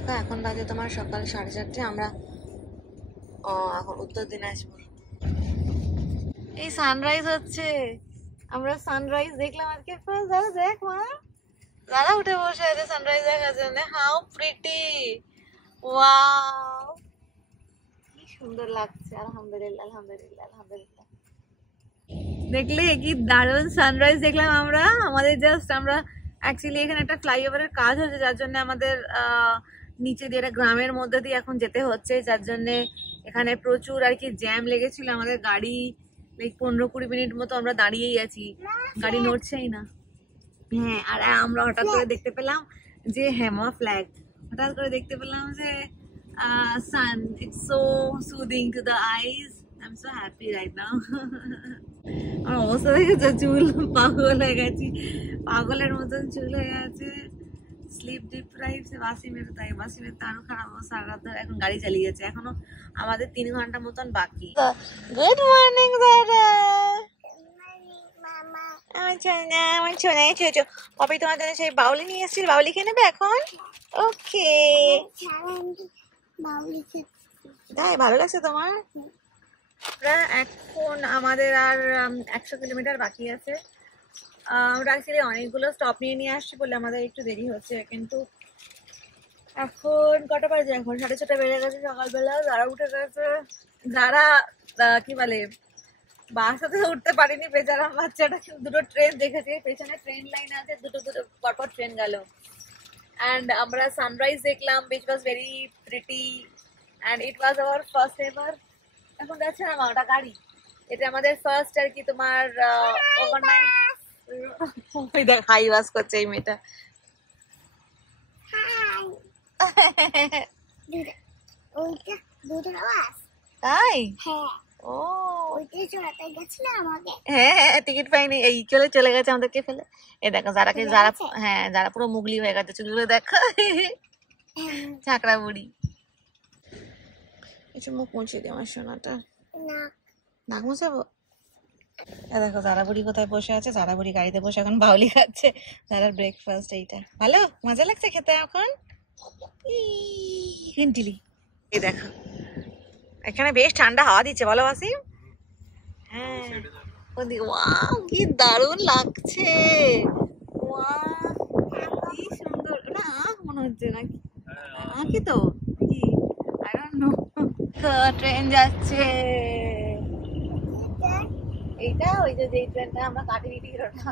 দেখো এখন বাজে তোমার সকাল 4:30। আমরা এখন উত্তর দিনাজপুর। এই সানরাইজ হচ্ছে, আমরা সানরাইজ দেখলাম আজকে। দাদা দেখ মা, দাদা উঠে বসে আছে সানরাইজ দেখার জন্য। হাউ প্রিটি, ওয়াও, কি সুন্দর লাগছে। আলহামদুলিল্লাহ আলহামদুলিল্লাহ আলহামদুলিল্লাহ। দেখলে কি দারুণ সানরাইজ দেখলাম আমরা। আমাদের জাস্ট আমরা অ্যাকচুয়ালি এখানে একটা ফ্লাইওভারের কাজ হচ্ছে, যার জন্য আমাদের নিচে দিয়ে একটা গ্রামের মধ্যে দিয়ে এখন যেতে হচ্ছে, যার জন্য এখানে প্রচুর আর কি জ্যাম লেগেছিল। আমাদের গাড়ি লাইক 15-20 মিনিট মতো আমরা দাঁড়িয়েই আছি, গাড়ি নড়ছেই না। হ্যাঁ, আর আমরা হঠাৎ করে দেখতে পেলাম যে হেমা ফ্ল্যাগ, হঠাৎ করে দেখতে পেলাম যে sun, it's so soothing to the eyes. I'm so happy right now. আমার অবস্থা দেখেছো, চুল পাগল হয়ে গেছি, পাগলের মতন চুল হয়ে গেছে। স্লিপ ডিপ্রাইভ বাসিমের, তাই বাসিমের তো আরো খারাপ অবস্থা। এখন গাড়ি চালিয়েছে, এখনো আমাদের 3 ঘন্টা মতন বাকি। গুড মর্নিং দাদা। আমার ছোনাই ছোটো পপি তোমার জন্য সেই বাউলি নিয়ে এসেছিল, বাউলি খেয়ে নেবে এখন। ওকে, তাই ভালো লাগছে তোমার? এখন আমাদের আর 100 কিলোমিটার বাকি আছে। আমরা অ্যাকচুয়ালি অনেকগুলো স্টপ নিয়ে আসছি বলে আমাদের একটু দেরি হচ্ছে, কিন্তু এখন কটা বাজে? এখন 6:30 বেজে গেছে সকালবেলা। যারা উঠে গেছে, যারা কি বলে বাসাতে উঠতে পারিনি বেচারা বাচ্চাটা, দুটো ট্রেন দেখেছে, পেছনে ট্রেন লাইন আছে, দুটো পরপর ট্রেন গেল। অ্যান্ড আমরা সানরাইজ দেখলাম, which was very pretty and it was our first ever। এখন যাচ্ছে না ওটা গাড়ি, এটা আমাদের ফার্স্ট আর কি তোমার ওভারনাইট। দেখ হাই ওয়াজ করছে এই মেয়েটা। তাই? ও হ্যাঁ, টিকিট পাইনি, এই চলে গেছে আমাদেরকে ফেলে। এ দেখো যারাকে, যারা হ্যাঁ যারা পুরো মুগলি হয়ে গেছে, চুলগুলো দেখো, ছাকড়া বুড়ি। একটু মুখ মুছিয়ে দিই আমার সোনাটা, নাক মুছাবো। দেখো যারা বুড়ি কোথায় বসে আছে, যারা বুড়ি গাড়িতে বসে এখন বাউলি খাচ্ছে। যারার ব্রেকফাস্ট এইটা ভালো মজা লাগছে খেতে এখন। হিন্টিলি এই দেখো, এখানে বেশ ঠান্ডা হাওয়া দিচ্ছে, বলো বাসিম? হ্যাঁ, ওয়াও কি দারুণ লাগছে, কি সুন্দর। না আখ মনে হচ্ছে নাকি, আঁকি তো কি, আই ডোন্ট নো। ট্রেন যাচ্ছে, এইটা ওই যে যেই ট্রেনটা আমরা কাটিয়ে দিই ওটা।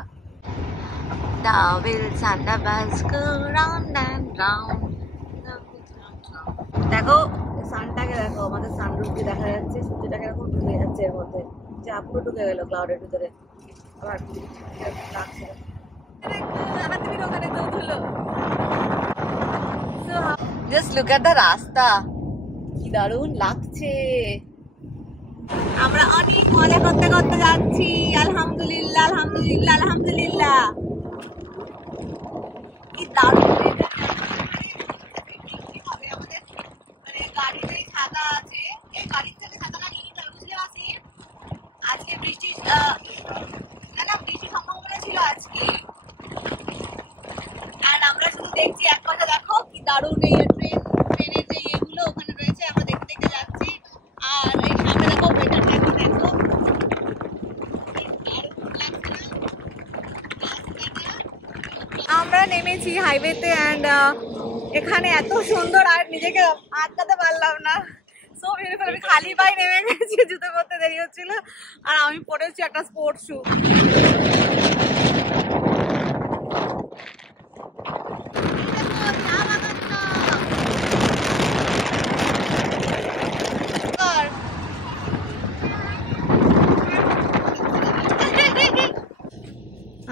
The wheels and the bus go round and round. দেখো সানটাকে দেখো, আমাদের সানরুফে দেখা যাচ্ছে, সূর্যটাকে এরকম ঢুকে যাচ্ছে এর মধ্যে, চাপ পুরো ঢুকে গেল ক্লাউডের ভিতরে। আবার লাগছে, জাস্ট লুক এট দ্য রাস্তা, কি দারুণ লাগছে। আমরা অনেক মজা করতে করতে যাচ্ছি, আলহামদুলিল্লাহ আলহামদুলিল্লাহ আলহামদুলিল্লাহ। কি দারুণ, আমাদের গাড়িতে ছাতা আছে, এই গাড়ির থেকে ছাতাটা নিয়ে নিতে হবে, বুঝলে বাসিম? আজকে বৃষ্টির বৃষ্টির সম্ভাবনা ছিল আজকে। আর আমরা শুধু দেখছি এক কথা, দেখো কি দারুণ এই ট্রেনের যে ইয়েগুলো ওখানে রয়েছে, আমরা দেখতে দেখতে যাচ্ছি। আর এই সামনে দেখো ওয়েদারটা দেখো, আমরা নেমেছি হাইওয়েতে। অ্যান্ড এখানে এত সুন্দর, আর নিজেকে আটকাতে পারলাম না, সো বিউটিফুল। আমি খালি পায়ে নেমে গেছি, জুতো পরতে দেরি হচ্ছিল, আর আমি পরেছি একটা স্পোর্টস শু।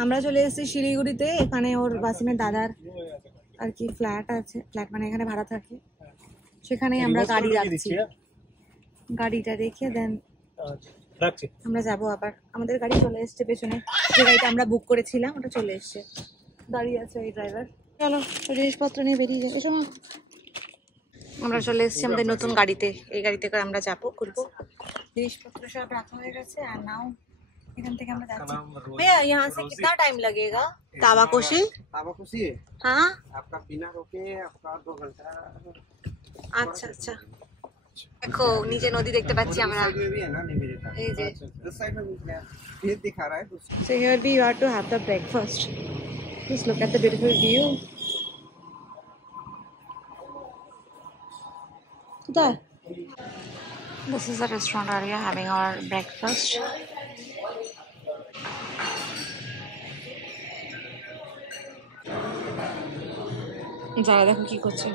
আমরা চলে এসেছি শিলিগুড়িতে। এখানে ওর বাসিমের দাদার আর কি ফ্ল্যাট আছে, ফ্ল্যাট মানে এখানে ভাড়া থাকে, সেখানেই আমরা গাড়ি রাখছি। গাড়িটা রেখে দেন আমরা যাবো আবার। আমাদের গাড়ি চলে এসছে পেছনে, যে গাড়িটা আমরা বুক করেছিলাম ওটা চলে এসছে, দাঁড়িয়ে আছে ওই ড্রাইভার। চলো জিনিসপত্র নিয়ে বেরিয়ে যাবো। শোনো, আমরা চলে এসেছি আমাদের নতুন গাড়িতে, এই গাড়িতে করে আমরা যাবো, ঘুরবো। জিনিসপত্র সব রাখা হয়ে গেছে, আর নাও এখান থেকে আমরা যাচ্ছি। भैया यहाँ से कितना टाइम लगेगा ताबाकोशी? ताबाकोशी हाँ आपका बिना रोके आपका 2 घंटा। আচ্ছা আচ্ছা দেখো নিচে নদী দেখতে পাচ্ছি আমরা साइड में भी है ना निमिरेटा, এই যে इस साइड में भी है, खेत दिखा रहा है दूसरा। So here we are to have the breakfast. Just look at the beautiful view. There. This is the restaurant where we are having our breakfast. যারা দেখো কি করছে,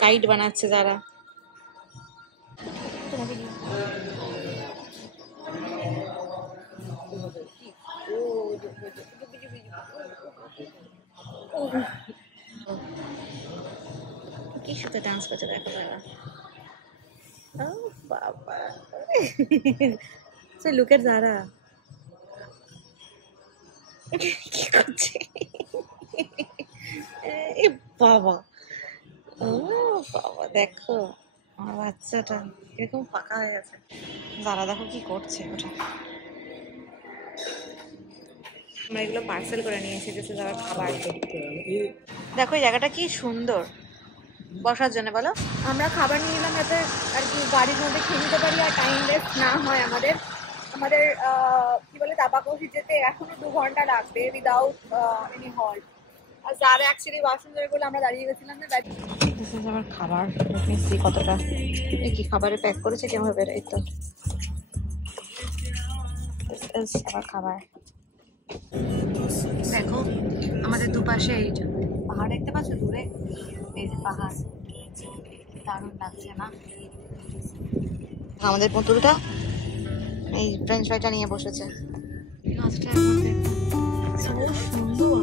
কাইট বানাচ্ছে যারা। কি সাথে ডান্স করছে দেখো যারা। ও বাবা সে লুকের যারা কি করছে এ বাবা, ও বাবা দেখো আমার বাচ্চাটা কিরকম ফাঁকা হয়ে গেছে। যারা দেখো কি করছে ওটা। আমরা এগুলো পার্সেল করে নিয়ে এসেছি যারা খাবার। দেখো এই জায়গাটা কি সুন্দর বসার জন্য, বলো। আমরা খাবার নিয়ে নিলাম যাতে আর কি গাড়ির মধ্যে খেয়ে নিতে পারি আর টাইম ওয়েস্ট না হয় আমাদের। আমাদের কি বলে তাবাকোশি যেতে এখনো 2 ঘন্টা লাগবে উইদাউট এনি হল্ট। আর যারা অ্যাকচুয়ালি বাসুন্ধরা বলে আমরা দাঁড়িয়ে গেছিলাম না। আমার খাবার মিষ্টি কতটা কি খাবারে প্যাক করেছে কেমন হবে এই তো আমার খাবার। দেখো আমাদের দুপাশে এই যে পাহাড় দেখতে পাচ্ছ দূরে, এই যে পাহাড় দারুণ লাগছে না। আমাদের পুতুলটা এই ফ্রেঞ্চ ফ্রাইটা নিয়ে বসেছে। মাছটার মধ্যে সুন্দর।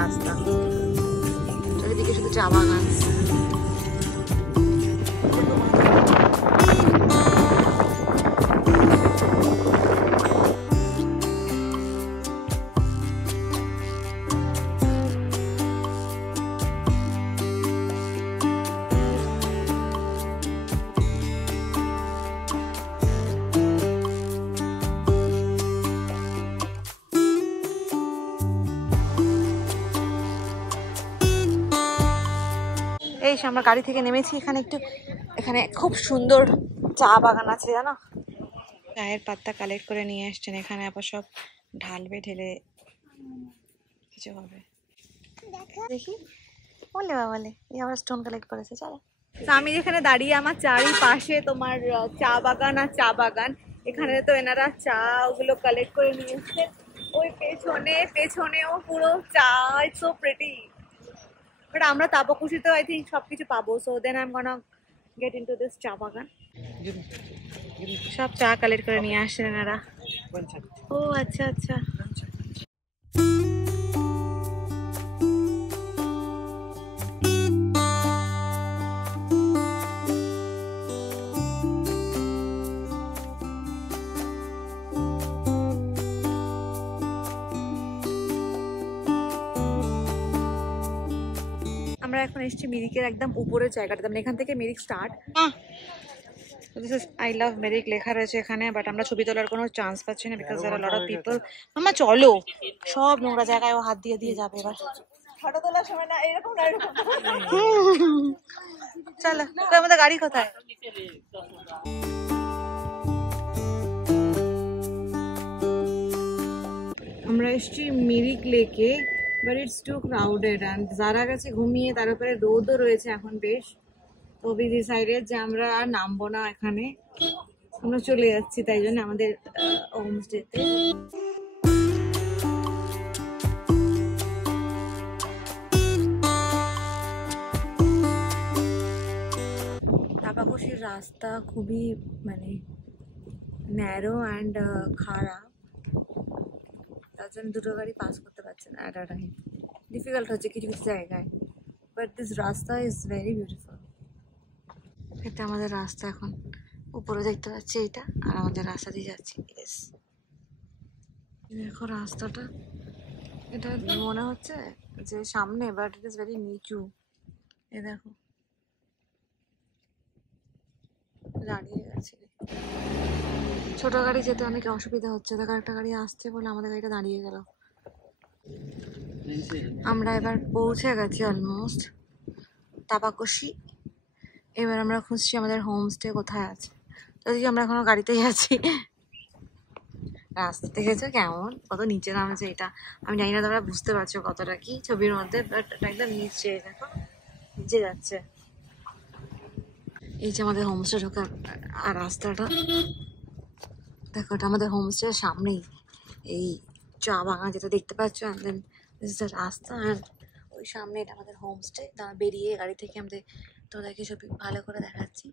রাস্তা চারিদিকে শুধু চা বাগান। এই আমরা গাড়ি থেকে নেমেছি, এখানে খুব সুন্দর চা বাগান আছে জানো। চায়ের পাতা কালেক্ট করে নিয়ে আসছেন এখানে, আবার সব ঢালবে, ঢেলে কিছু হবে দেখি। বলে বাবালে এই আবার স্টোন কালেক্ট করেছে। চলো আমি যেখানে দাঁড়িয়ে আমার চারিপাশে তোমার চা বাগান আর চা বাগান। এখানে তো এনারা চা ওগুলো কালেক্ট করে নিয়ে এসছে। ওই পেছনেও পুরো চা, ইটস সো প্রিটি। বাট আমরা তাবাকোশিতেও আই থিঙ্ক সবকিছু পাবো। So then I am gonna get into this cha bagan. সব চা কালেক্ট করে নিয়ে আসছেন এনারা। ও আচ্ছা আচ্ছা। আমরা এখন এসেছি মিরিকের একদম উপরের জায়গাটা, মানে এখান থেকে Mirik start. This is I love Mirik লেখা রয়েছে এখানে, বাট আমরা ছবি তোলার কোনো চান্স পাচ্ছি না because there are lot of people. মামা চলো, সব নোংরা জায়গায় ও হাত দিয়ে দিয়ে যাবে এবার। ফটো তোলার সময় না এরকম না এরকম। চলো আমাদের গাড়ি কোথায়? আমরা এসেছি মিরিক লেকে, but it's too crowded and যারা গেছে ঘুমিয়ে, তার উপরে রোদও রয়েছে এখন বেশ। তো উই ডিসাইডেড যে আমরা আর নামবো না এখানে, আমরা চলে যাচ্ছি তাই জন্য আমাদের হোমস্টেতে। তাবাকোশির রাস্তা খুবই মানে ন্যারো অ্যান্ড খারাপ, তার জন্য দুটো গাড়ি পাস করতে পারছে না অ্যাট আ টাইম। ডিফিকাল্ট হচ্ছে কিছু কিছু জায়গায়, বাট দিস রাস্তা ইজ ভেরি বিউটিফুল। এটা আমাদের রাস্তা এখন উপরে দেখতে পাচ্ছি এইটা আর আমাদের রাস্তা দিয়ে যাচ্ছি ইয়েস দেখো রাস্তাটা এটা মনে হচ্ছে যে সামনে বাট ইট ইজ ভেরি নিচু এ দেখো দাঁড়িয়ে গেছে ছোট গাড়ি যেতে অনেক অসুবিধা হচ্ছে দেখো একটা গাড়ি আসছে বলে আমাদের গাড়িটা দাঁড়িয়ে গেল আমরা এবার পৌঁছে গেছি অলমোস্ট তাবাকশি এবার আমরা খুঁজছি আমাদের হোমস্টে কোথায় আছে যদিও আমরা এখনো গাড়িতেই আছি রাস্তা দেখেছো কেমন কত নিচে নামেছে এটা আমি জানি না তোমরা বুঝতে পারছো কতটা কি ছবির মধ্যে বাট একদম নিচে দেখো নিচে যাচ্ছে এই যে আমাদের হোমস্টে ঢোকার আর রাস্তাটা দেখো এটা আমাদের হোমস্টের সামনেই এই চা বাগান যেটা দেখতে পাচ্ছ অ্যান্ড দেন দিস ইজ রাস্তা অ্যান্ড ওই সামনে এটা আমাদের হোমস্টে বেরিয়ে গাড়ি থেকে আমাদের তোদেরকে সব ভালো করে দেখাচ্ছি